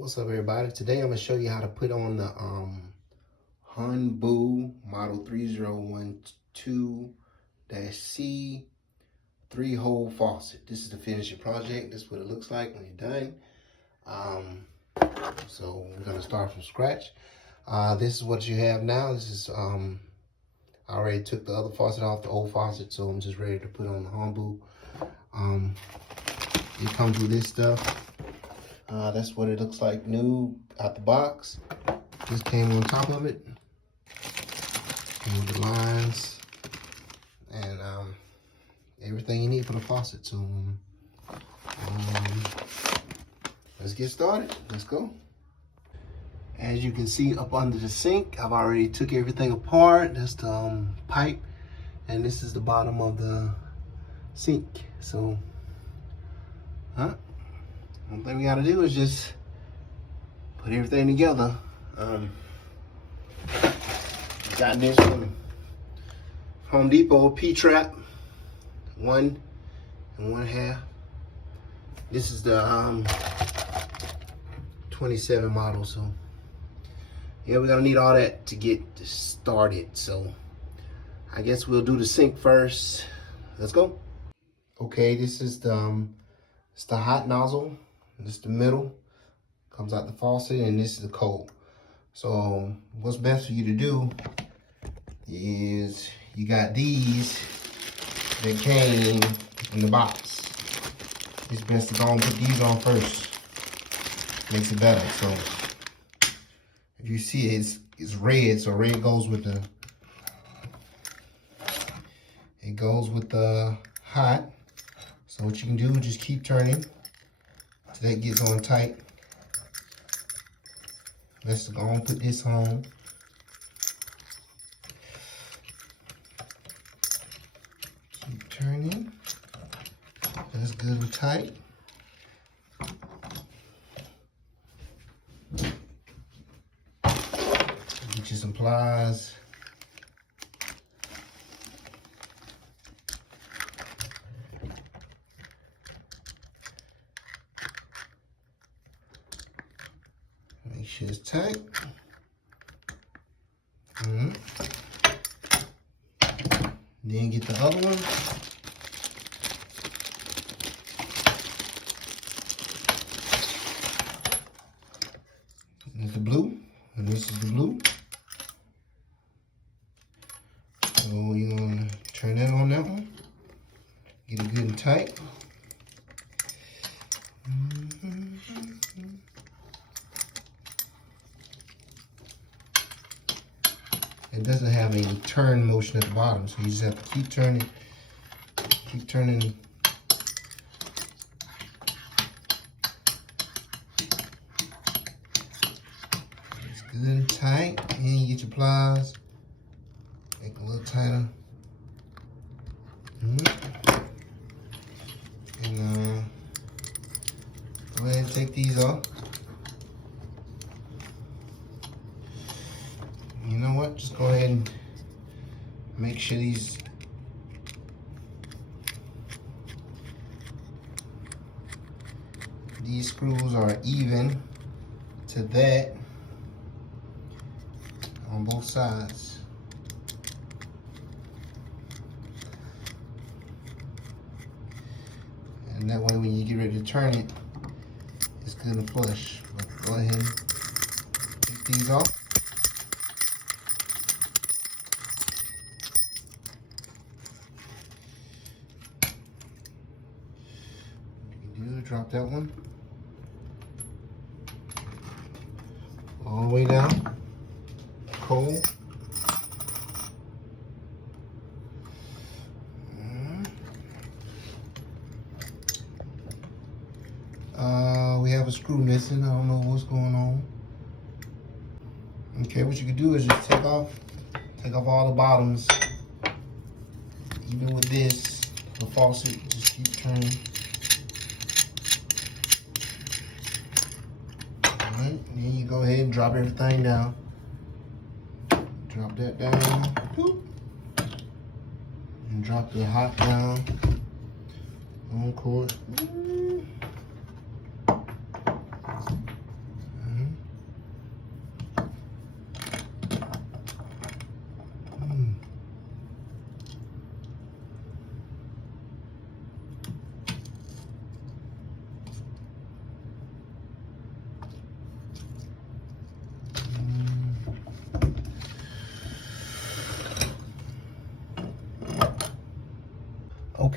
What's up, everybody? Today I'm going to show you how to put on the Honboo model 3012-C 3-hole faucet. This is the finishing project. This is what it looks like when you're done. So we're going to start from scratch. This is what you have now. This is I already took the other faucet off, the old faucet, so I'm just ready to put on the Honboo. It comes with this stuff. That's what it looks like new out the box. This came on top of it. Came with the lines and everything you need for the faucet. So let's get started. Let's go. As you can see up under the sink, I've already took everything apart. That's the pipe, and this is the bottom of the sink. So, one thing we gotta do is just put everything together. Got this from Home Depot, P-trap, 1 1/2. This is the 27 model, so yeah, we're gonna need all that to get started. So I guess we'll do the sink first. Let's go. Okay, this is the it's the hot nozzle. This is the middle, comes out the faucet, and this is the cold. So what's best for you to do is you got these that came in the box. It's best to go and put these on first. Makes it better. So if you see it's red, so red goes with the hot. So what you can do is just keep turning till that gets on tight. Let's go and put this on. Keep turning. That's good and tight. Get you some pliers. Make sure it's tight. Then get the other one. This is the blue, and this is the blue. So you're gonna turn that on that one. Get it good and tight. It doesn't have a turn motion at the bottom, so you just have to keep turning. Keep turning. It's good and tight. And you get your pliers. Make it a little tighter. And go ahead and take these off. You know what? Just go ahead and make sure these screws are even to that on both sides. And that way when you get ready to turn it, it's good and flush. But go ahead and take these off. Drop that one all the way down, cold. We have a screw missing. I don't know what's going on. Okay, what you can do is just take off all the bottoms. Even with this, the faucet, just keep turning. And then you go ahead and drop everything down. Drop that down. Whoop. And drop the hot down. On course.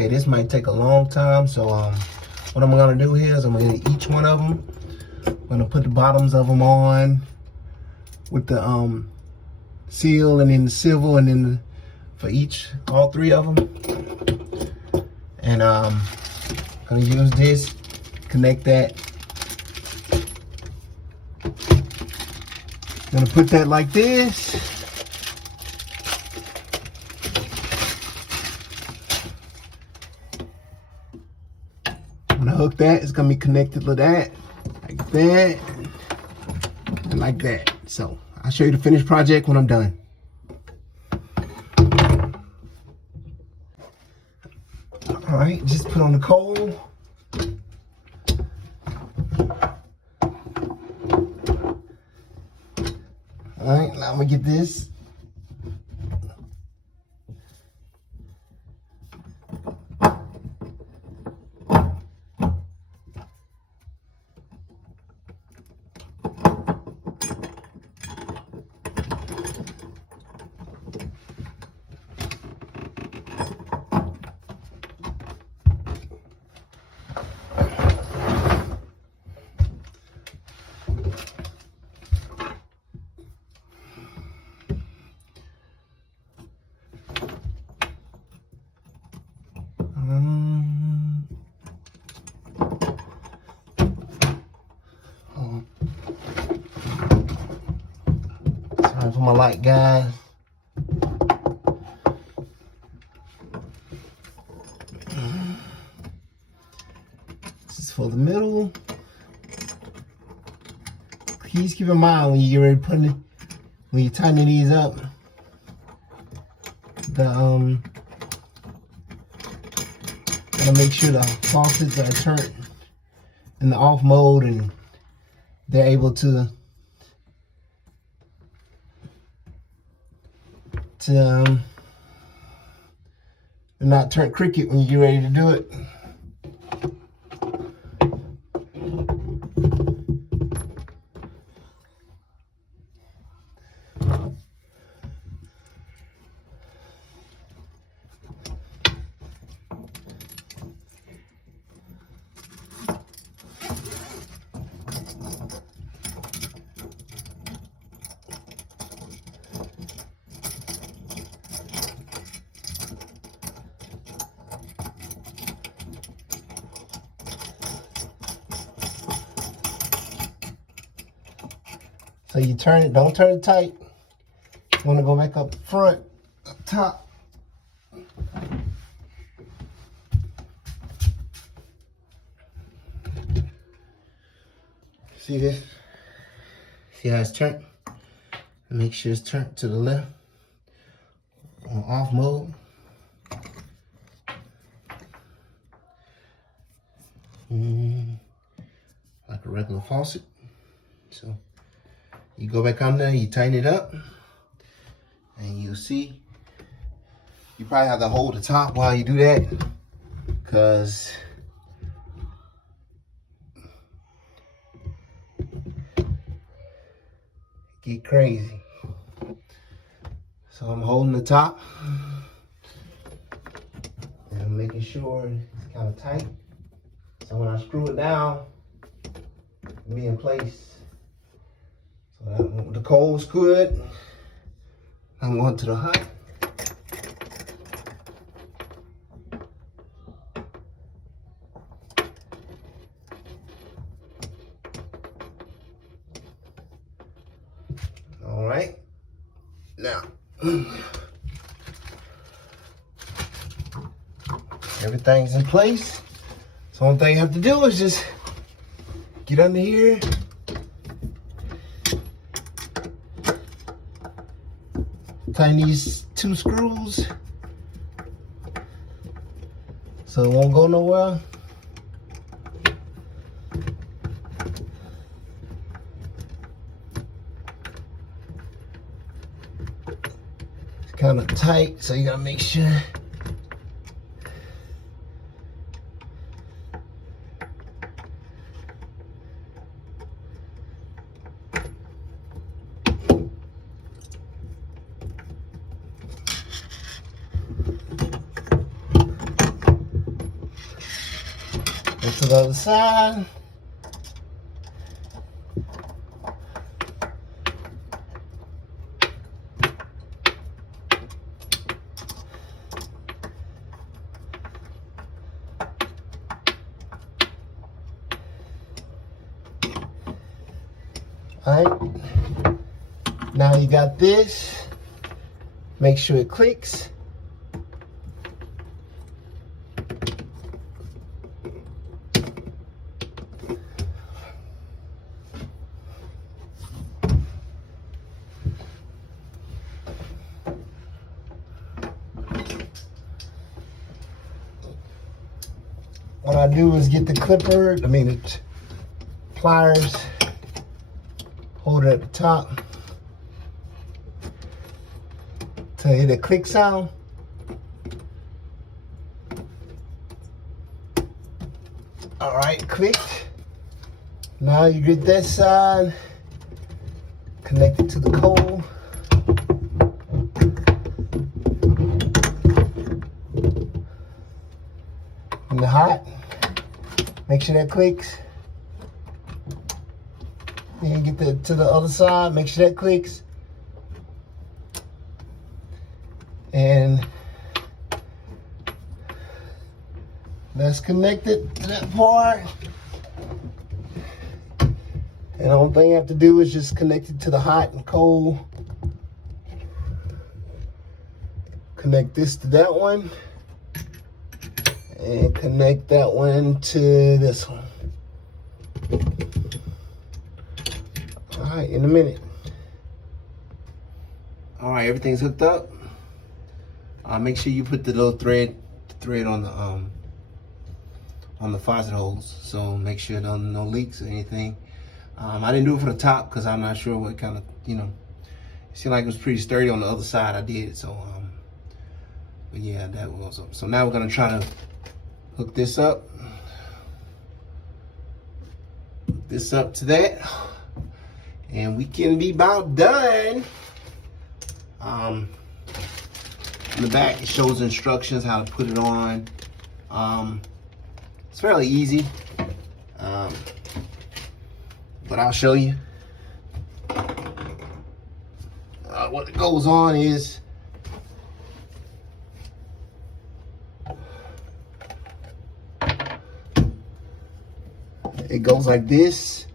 Okay, this might take a long time, so what I'm gonna do here is I'm gonna each one of them. I'm gonna put the bottoms of them on with the seal, and then the civil, and then for all three of them. And I'm gonna use this, connect that. Gonna put that like this. I'm gonna hook that. It's gonna be connected to that, like that, and like that. So I'll show you the finished project when I'm done. All right, just put on the coal. All right, now I'm gonna get this. Sorry for my light, guys. This is for the middle. Please keep in mind when you get ready to put it, when you're tightening these up, gotta make sure the faucets are turned in the off mode and they're able to not turn cricket when you get ready to do it. So you turn it, don't turn it tight. You want to go back up front, up top. See this? See how it's turned? Make sure it's turned to the left on off mode. Like a regular faucet. So you go back on there, you tighten it up, and you'll see. You probably have to hold the top while you do that, because get crazy. So I'm holding the top, and I'm making sure it's kind of tight. So when I screw it down, it'll be in place. So that, the cold's good. I'm going to the hot. All right. Now, everything's in place. So one thing you have to do is just get under here. Tighten these 2 screws so it won't go nowhere. It's kind of tight, so you gotta make sure. the other side. All right, now you got this. Make sure it clicks. What I do is get the clipper, the pliers, hold it at the top to hit a click sound. All right, clicked. Now you get that side connected to the cold. And the hot. Make sure that clicks. Then get to the other side. Make sure that clicks. And that's connected to that part. And the only thing you have to do is just connect it to the hot and cold. Connect this to that one. And connect that one to this one. All right, in a minute. All right, everything's hooked up. Make sure you put the little thread on the faucet holes. So make sure no leaks or anything. I didn't do it for the top because I'm not sure what kind of, it seemed like it was pretty sturdy on the other side. I did, so but yeah, that was. So now we're gonna try to hook this up. Hook this up to that, and we can be about done. In the back, it shows instructions how to put it on. It's fairly easy, but I'll show you. What goes on is it goes like this,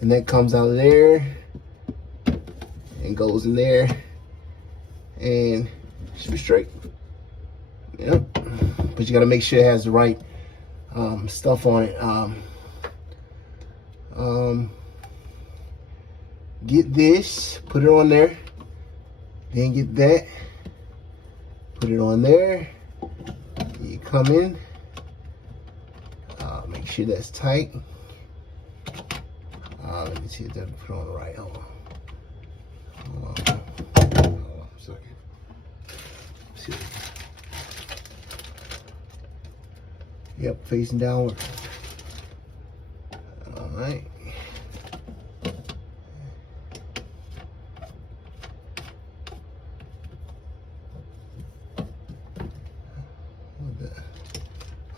and that comes out of there and goes in there, and it should be straight. Yep. But you gotta make sure it has the right stuff on it. Get this, put it on there, then get that, put it on there. You come in, make sure that's tight. Let me see if that put on the right. Hold on. Hold on a second. See. Yep, facing downward. All right.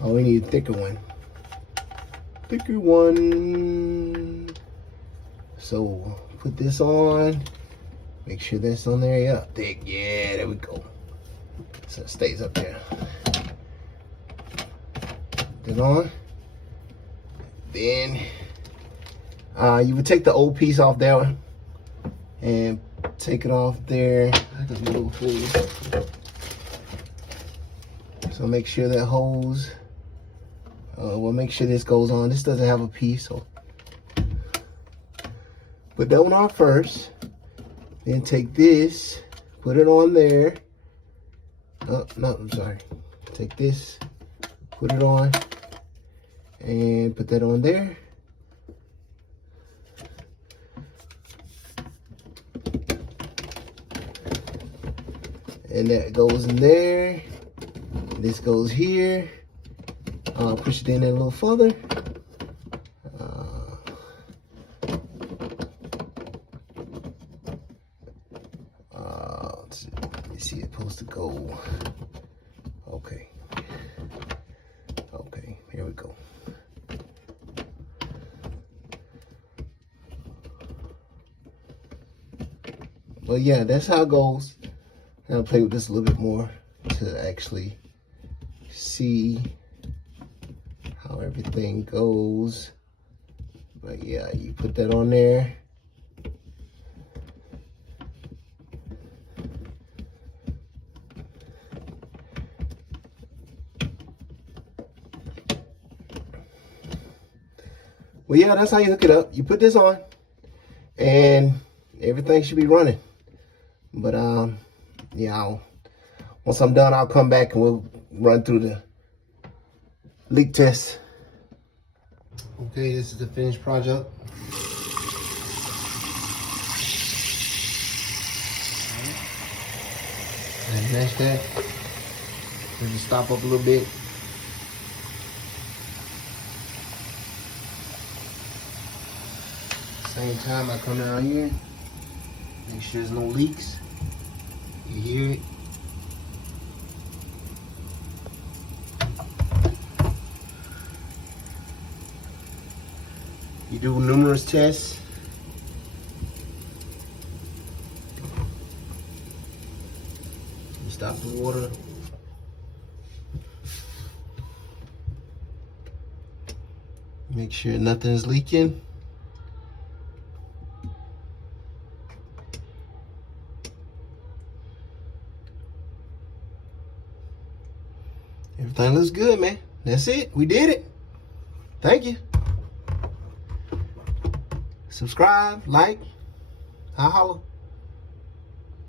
Oh, we need a thicker one. Thicker one. So put this on. Make sure that's on there. Yeah, thick. Yeah, there we go. So it stays up there. Put it on. Then you would take the old piece off there and take it off there. So make sure that hose. We'll make sure this goes on. This doesn't have a piece, so put that one on first. Then take this, put it on there. Oh, no, I'm sorry. Take this, put it on, and put that on there. And that goes in there. This goes here. Push it in there a little further. Let me see, it's supposed to go. Okay. Okay, here we go. But yeah, that's how it goes. I'll play with this a little bit more to actually see how everything goes. But yeah, you put that on there. Well, yeah, that's how you hook it up. You put this on, and everything should be running. But yeah, once I'm done, I'll come back and we'll run through the leak test. Okay, this is the finished project. And match that. Just stop up a little bit. Same time, I come down here, make sure there's no leaks. You hear it. You do numerous tests. You stop the water. Make sure nothing's leaking. Everything looks good, man. That's it. We did it. Thank you. Subscribe, like, I'll holla.